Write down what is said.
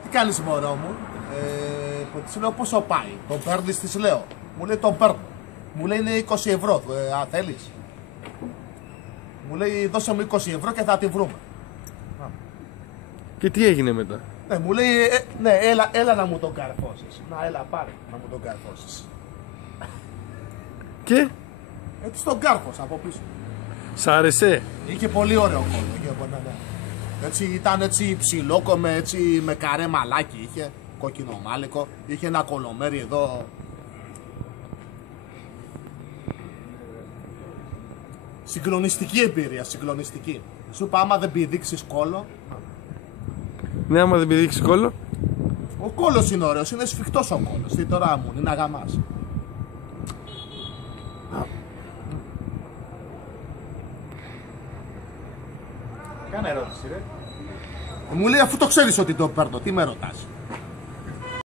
Τι κάνεις μωρό μου, της λέω πόσο πάει, τον παίρνεις, της λέω. Μου λέει τον παίρνω. Μου λέει είναι 20 ευρώ, θέλεις. Μου λέει δώσε μου 20 ευρώ και θα τη βρούμε. Και τι έγινε μετά? Ναι, μου λέει ναι, έλα να μου τον καρφώσεις. Να έλα πάρε να μου τον καρφώσεις. Και? Έτσι τον κάρφωσα από πίσω. Σ' άρεσε? Είχε πολύ ωραίο κόλλο. Ναι. Έτσι, ήταν έτσι ψηλό, με καρέ μαλάκι είχε, κόκκινο μάλικο. Είχε ένα κολομέρι εδώ. Συγκλονιστική εμπειρία, συγκλονιστική. Σου είπα άμα δεν πηδήξεις κόλλο. Ναι, άμα δεν πηδήξεις κόλλο. Ο κόλλος είναι ωραίος, είναι σφιχτός ο κόλλος. Τι τώρα μου, είναι αγαμάς. Κάνε ερώτηση ρε. Μου λέει αφού το ξέρεις ότι το παίρνω, τι με ρωτάς.